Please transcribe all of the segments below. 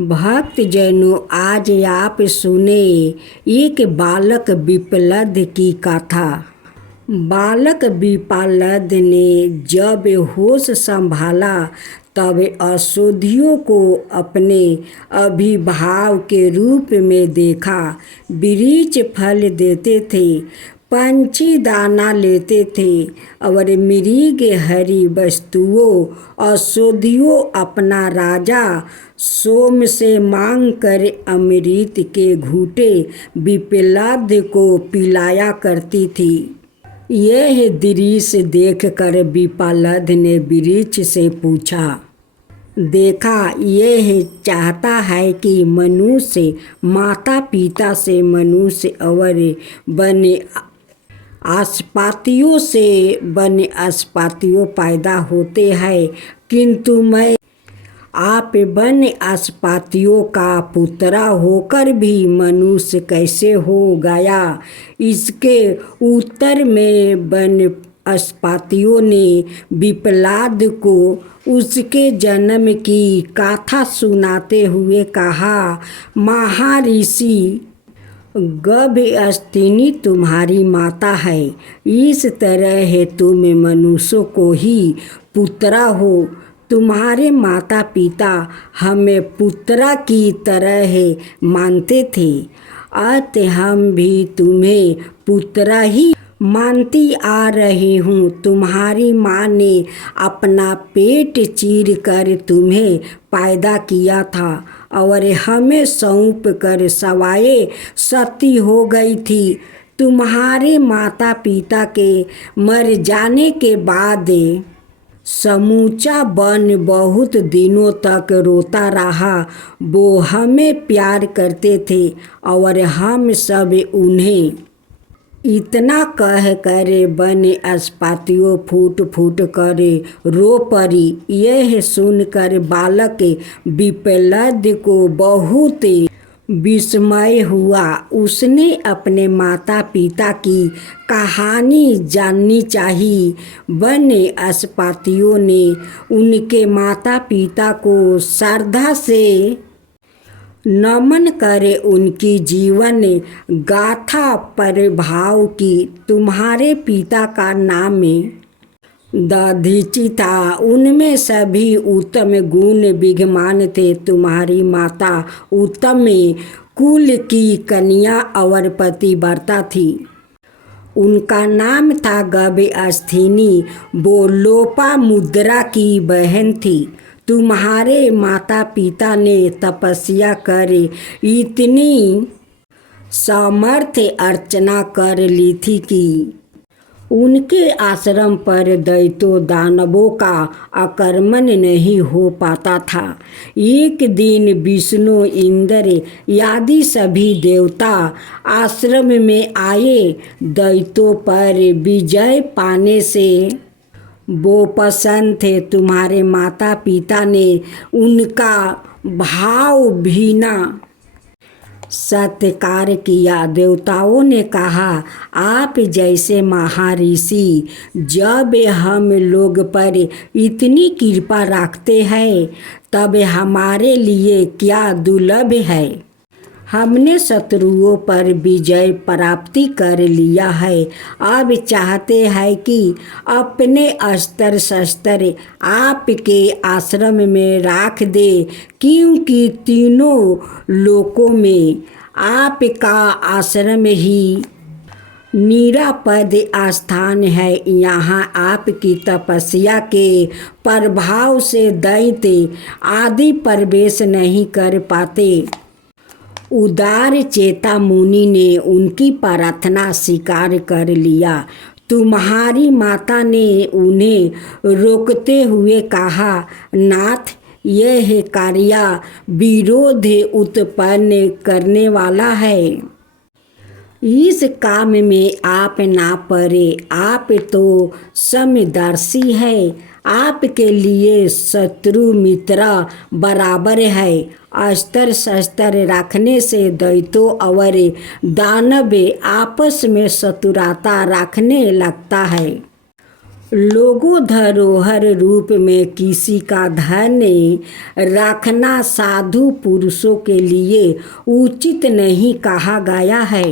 भक्त जनों, आज आप सुने एक बालक विप्लद की कथा। बालक विप्लद ने जब होश संभाला तब असुधियों को अपने अभिभाव के रूप में देखा। वृक्ष फल देते थे, पंछी दाना लेते थे और मृग हरी वस्तुओं औषधियों अपना राजा सोम से मांग कर अमृत के घूंटे विप्लद को पिलाया करती थी। यह दृश्य देखकर विप्लद ने वृक्ष से पूछा, देखा, यह चाहता है कि मनुष्य माता पिता से मनुष्य और वनस्पतियों से वनस्पतियों पैदा होते हैं, किंतु मैं आप वनस्पतियों का पुत्र होकर भी मनुष्य कैसे हो गया। इसके उत्तर में वनस्पतियों ने विप्लद को उसके जन्म की कथा सुनाते हुए कहा, महर्षि गर्भस्थिनी तुम्हारी माता है, इस तरह तुम मनुष्यों को ही पुत्र हो। तुम्हारे माता पिता हमें पुत्र की तरह मानते थे, अतः हम भी तुम्हें पुत्र ही मानती आ रही हूँ। तुम्हारी माँ ने अपना पेट चीर कर तुम्हें पैदा किया था और हमें सौंप कर सवाए सती हो गई थी। तुम्हारे माता पिता के मर जाने के बाद समूचा वन बहुत दिनों तक रोता रहा। वो हमें प्यार करते थे और हम सब उन्हें। इतना कह कर वनस्पतियों फूट फूट कर रो पड़ी। यह सुनकर बालक विप्लद को बहुत विस्मय हुआ। उसने अपने माता पिता की कहानी जाननी चाहिए। वनस्पतियों ने उनके माता पिता को श्रद्धा से नमन करे उनकी जीवन गाथा प्रभाव की। तुम्हारे पिता का नाम दधीचि था, उनमें सभी उत्तम गुण विद्यमान थे। तुम्हारी माता उत्तम कुल की कन्या और पतिव्रता थी। उनका नाम था गर्भस्थिनी, वो लोपामुद्रा की बहन थी। तुम्हारे माता पिता ने तपस्या कर इतनी सामर्थ्य अर्चना कर ली थी कि उनके आश्रम पर दैत्यों दानवों का आक्रमण नहीं हो पाता था। एक दिन विष्णु, इंद्र आदि सभी देवता आश्रम में आए। दैत्यों पर विजय पाने से वो प्रसन्न थे। तुम्हारे माता पिता ने उनका भावभीना सत्कार किया। देवताओं ने कहा, आप जैसे महर्षि जब हम लोग पर इतनी कृपा रखते हैं तब हमारे लिए क्या दुर्लभ है। हमने शत्रुओं पर विजय प्राप्ति कर लिया है। अब चाहते हैं कि अपने अस्त्र शस्त्र आपके आश्रम में रख दे, क्योंकि तीनों लोकों में आपका आश्रम ही निरापद स्थान है। यहाँ आपकी तपस्या के प्रभाव से दैत्य आदि प्रवेश नहीं कर पाते। उदार चेता मुनि ने उनकी प्रार्थना स्वीकार कर लिया। तुम्हारी माता ने उन्हें रोकते हुए कहा, नाथ, यह कार्य विरोध उत्पन्न करने वाला है। इस काम में आप ना पड़े। आप तो समदर्शी है। आपके लिए शत्रु मित्र बराबर है। अस्त्र शस्त्र रखने से दैत्यों और दानव आपस में शत्रुता रखने लगता है। लोगों धरोहर रूप में किसी का धन रखना साधु पुरुषों के लिए उचित नहीं कहा गया है।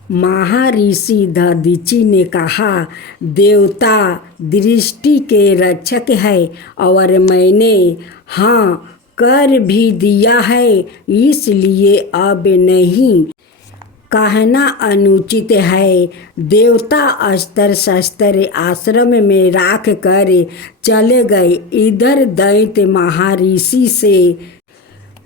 महर्षि दधीचि ने कहा, देवता दृष्टि के रक्षक है और मैंने हाँ कर भी दिया है, इसलिए अब नहीं कहना अनुचित है। देवता अस्त्र शस्त्र आश्रम में राख कर चले गए। इधर दैत्य महर्षि से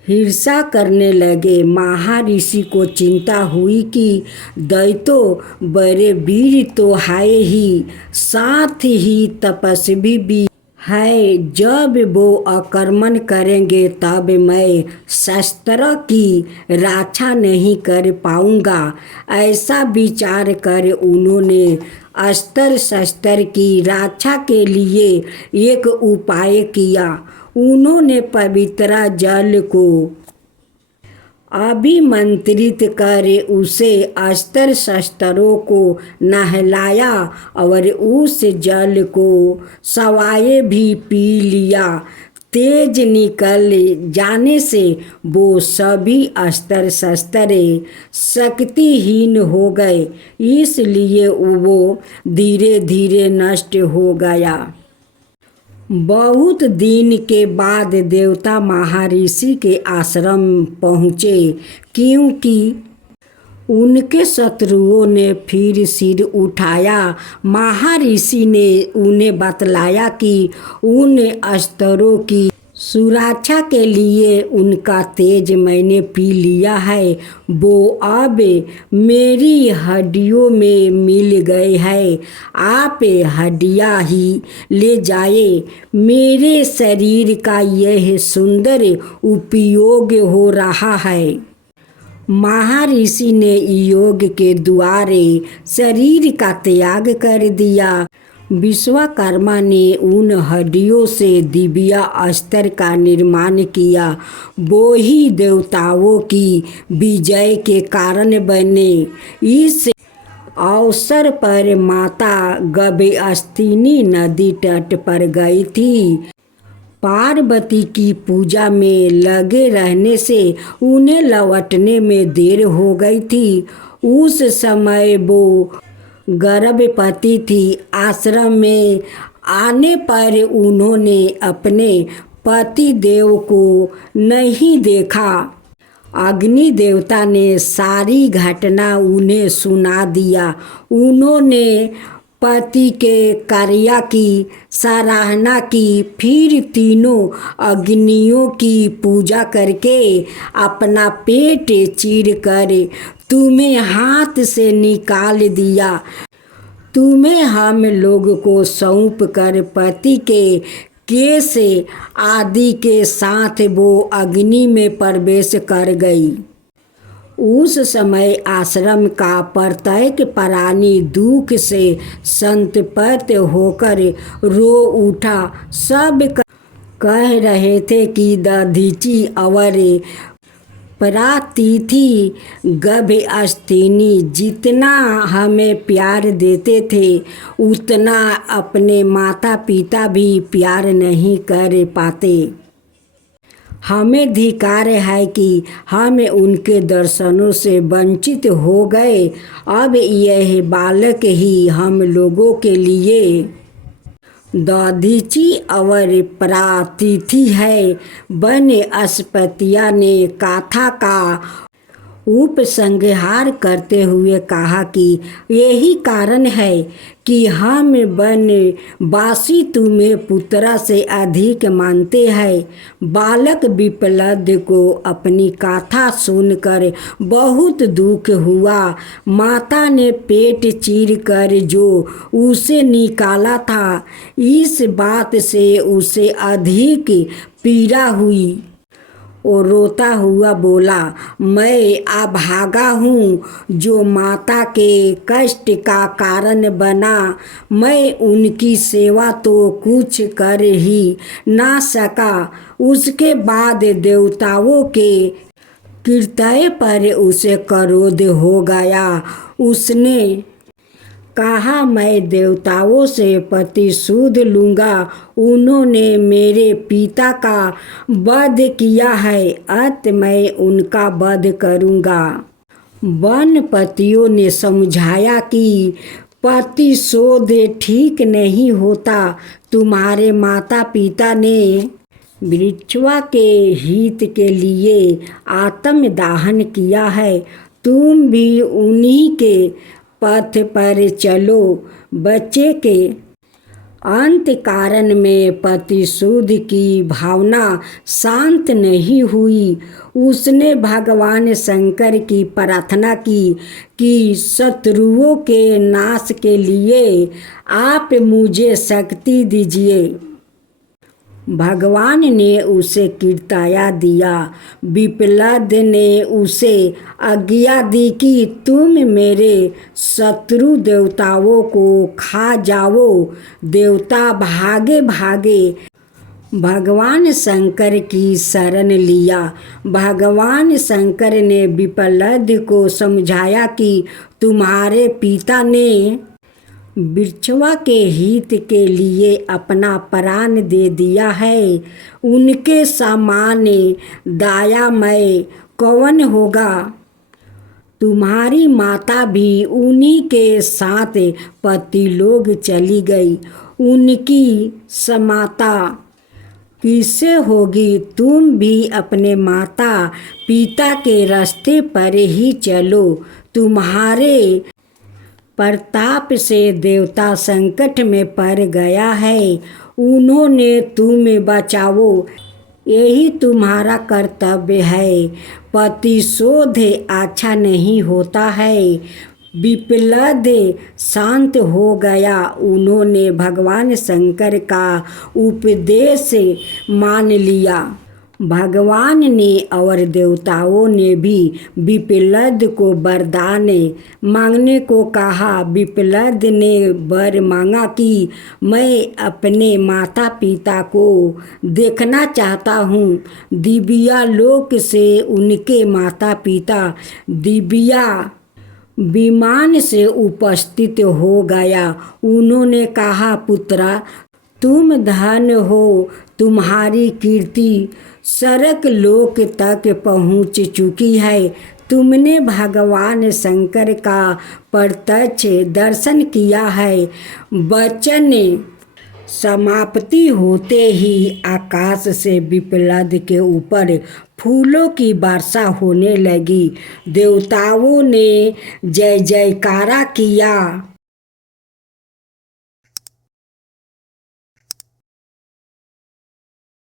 हिंसा करने लगे। महर्षि को चिंता हुई कि दैत्यों बड़े वीर तो है ही, साथ ही तपस्वी भी है। जब वो आक्रमण करेंगे तब मैं शस्त्र की रक्षा नहीं कर पाऊंगा। ऐसा विचार कर उन्होंने अस्त्र शस्त्र की रक्षा के लिए एक उपाय किया। उन्होंने पवित्र जल को अभिमंत्रित कर उसे अस्त्र शस्त्रों को नहलाया और उस जल को सवाए भी पी लिया। तेज निकल जाने से वो सभी अस्त्र शस्त्र शक्तिहीन हो गए, इसलिए वो धीरे धीरे नष्ट हो गया। बहुत दिन के बाद देवता महर्षि के आश्रम पहुँचे, क्योंकि उनके शत्रुओं ने फिर सिर उठाया। महर्षि ने उन्हें बतलाया कि उन अस्त्रों की सुरक्षा के लिए उनका तेज मैंने पी लिया है। वो अब मेरी हड्डियों में मिल गए हैं। आप हड्डियाँ ही ले जाए। मेरे शरीर का यह सुंदर उपयोग हो रहा है। महर्षि ने योग के द्वारे शरीर का त्याग कर दिया। विश्वकर्मा ने उन हड्डियों से दिव्य अस्त्र का निर्माण किया। वो ही देवताओं की विजय के कारण बने। इस अवसर पर माता गभस्तिनी नदी तट पर गई थी। पार्वती की पूजा में लगे रहने से उन्हें लौटने में देर हो गई थी। उस समय वो गर्भवती थी। आश्रम में आने पर उन्होंने अपने पति देव को नहीं देखा। अग्नि देवता ने सारी घटना उन्हें सुना दिया। उन्होंने पति के कार्य की सराहना की। फिर तीनों अग्नियों की पूजा करके अपना पेट चीर कर तुम्हें हाथ से निकाल दिया। तुम्हें हम लोग को सौंप कर पति के केश आदि के साथ वो अग्नि में प्रवेश कर गई। उस समय आश्रम का प्रत्येक प्राणी दुख से संतप्त होकर रो उठा। सब कह रहे थे कि दधीचि और प्रातिथि गभस्तिनी जितना हमें प्यार देते थे, उतना अपने माता पिता भी प्यार नहीं कर पाते। हमें धिक्कार है कि हम उनके दर्शनों से वंचित हो गए। अब यह बालक ही हम लोगों के लिए दधीचि और प्रातिथि है। बनस्पतिया ने कथा का उपसंहार करते हुए कहा कि यही कारण है कि हम वनवासी तुम्हें पुत्रा से अधिक मानते हैं। बालक विप्लद को अपनी कथा सुनकर बहुत दुख हुआ। माता ने पेट चीर कर जो उसे निकाला था, इस बात से उसे अधिक पीड़ा हुई। वो रोता हुआ बोला, मैं अभागा हूँ जो माता के कष्ट का कारण बना। मैं उनकी सेवा तो कुछ कर ही ना सका। उसके बाद देवताओं के कृत्य पर उसे क्रोध हो गया। उसने कहा मैं देवताओं से प्रतिशोध लूँगा। उन्होंने मेरे पिता का वध किया है, अत मैं उनका वध करूँगा। वनपतियों ने समझाया कि प्रतिशोध ठीक नहीं होता। तुम्हारे माता पिता ने वृक्षवा के हित के लिए आत्मदाहन किया है। तुम भी उन्हीं के पथ पर चलो। बच्चे के अंत कारण में प्रतिशोध की भावना शांत नहीं हुई। उसने भगवान शंकर की प्रार्थना की कि शत्रुओं के नाश के लिए आप मुझे शक्ति दीजिए। भगवान ने उसे कीर्ताया दिया। विप्लद ने उसे आज्ञा दी कि तुम मेरे शत्रु देवताओं को खा जाओ। देवता भागे भागे भगवान शंकर की शरण लिया। भगवान शंकर ने विप्लद को समझाया कि तुम्हारे पिता ने वृक्षवा के हित के लिए अपना प्राण दे दिया है। उनके समान दयामय कौन होगा। तुम्हारी माता भी उन्हीं के साथ पतिलोक चली गई। उनकी समाता किससे होगी। तुम भी अपने माता पिता के रास्ते पर ही चलो। तुम्हारे प्रताप से देवता संकट में पड़ गया है। उन्होंने तुम्हें बचाओ, यही तुम्हारा कर्तव्य है। प्रतिशोध अच्छा नहीं होता है। विप्लद शांत हो गया। उन्होंने भगवान शंकर का उपदेश मान लिया। भगवान ने और देवताओं ने भी विप्लद को वरदान मांगने को कहा। विप्लद ने वर मांगा कि मैं अपने माता पिता को देखना चाहता हूँ। दिव्या लोक से उनके माता पिता दिव्या विमान से उपस्थित हो गया। उन्होंने कहा, पुत्रा तुम धन्य हो। तुम्हारी कीर्ति सरक लोक तक पहुँच चुकी है। तुमने भगवान शंकर का प्रत्यक्ष दर्शन किया है। वचन समाप्ति होते ही आकाश से विप्लद के ऊपर फूलों की वर्षा होने लगी। देवताओं ने जय जयकारा किया।